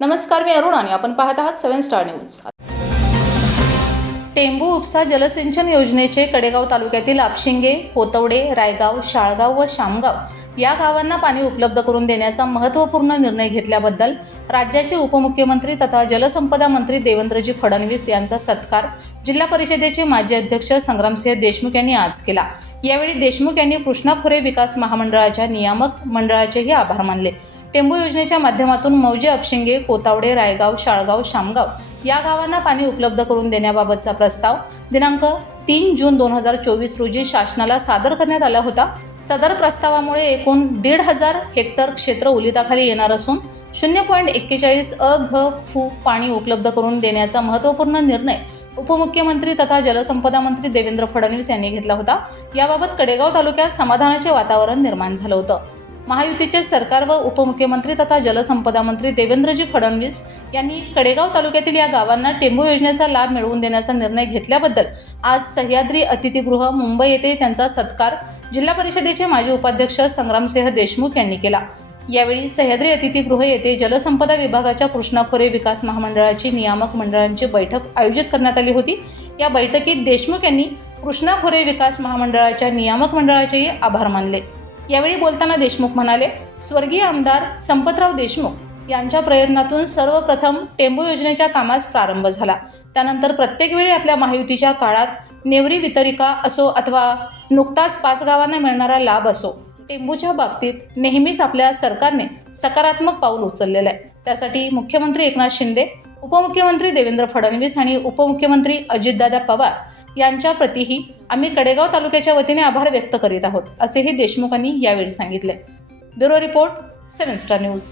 नमस्कार मी अरुण आणि आपण पाहत आहात सेव्हन स्टार न्यूज. टेंबू उपसा जलसिंचन योजनेचे कडेगाव तालुक्यातील आपशिंगे कोतवडे रायगाव शाळगाव व शामगाव या गावांना पाणी उपलब्ध करून देण्याचा महत्त्वपूर्ण निर्णय घेतल्याबद्दल राज्याचे उपमुख्यमंत्री तथा जलसंपदा मंत्री देवेंद्रजी फडणवीस यांचा सत्कार जिल्हा परिषदेचे माजी अध्यक्ष संग्रामसिंह देशमुख यांनी आज केला. यावेळी देशमुख यांनी कृष्णा खोरे विकास महामंडळाच्या नियामक मंडळाचेही आभार मानले. टेंबू योजनेच्या माध्यमातून मौजे अपशिंगे कोतावडे रायगाव शाळगाव शामगाव या गावांना पाणी उपलब्ध करून देण्याबाबतचा प्रस्ताव दिनांक तीन जून दोन हजार चोवीस रोजी शासनाला सादर करण्यात आला होता. सदर प्रस्तावामुळे एकूण दीड हजार हेक्टर क्षेत्र ओलिताखाली येणार असून शून्य पॉईंट एक्केचाळीस अ घ फू पाणी उपलब्ध करून देण्याचा महत्त्वपूर्ण निर्णय उपमुख्यमंत्री तथा जलसंपदा मंत्री देवेंद्र फडणवीस यांनी घेतला होता. याबाबत कडेगाव तालुक्यात समाधानाचे वातावरण निर्माण झालं होतं. महायुतीचे सरकार व उपमुख्यमंत्री तथा जलसंपदा मंत्री देवेंद्रजी फडणवीस यांनी कडेगाव तालुक्यातील या गावांना टेंबू योजनेचा लाभ मिळवून देण्याचा निर्णय घेतल्याबद्दल आज सह्याद्री अतिथीगृह मुंबई येथे त्यांचा सत्कार जिल्हा परिषदेचे माजी उपाध्यक्ष संग्रामसिंह देशमुख यांनी केला. यावेळी सह्याद्री अतिथीगृह येथे जलसंपदा विभागाच्या कृष्णा खोरे विकास महामंडळाची नियामक मंडळांची बैठक आयोजित करण्यात आली होती. या बैठकीत देशमुख यांनी कृष्णा खोरे विकास महामंडळाच्या नियामक मंडळाचेही आभार मानले. यावेळी बोलताना देशमुख म्हणाले स्वर्गीय आमदार संपतराव देशमुख यांच्या प्रयत्नातून सर्वप्रथम टेंबू योजनेच्या कामास प्रारंभ झाला. त्यानंतर प्रत्येक वेळी आपल्या महायुतीच्या काळात नेवरी वितरिका असो अथवा नुकताच पाच गावांना मिळणारा लाभ असो टेंबूच्या बाबतीत नेहमीच आपल्या सरकारने सकारात्मक पाऊल उचललेलं आहे. त्यासाठी मुख्यमंत्री एकनाथ शिंदे उपमुख्यमंत्री देवेंद्र फडणवीस आणि उपमुख्यमंत्री अजितदादा पवार यांच्याप्रतीही आम्ही कडेगाव तालुक्याच्या वतीने आभार व्यक्त करीत आहोत असेही देशमुखांनी यावेळी सांगितले. Bureau report seven star news.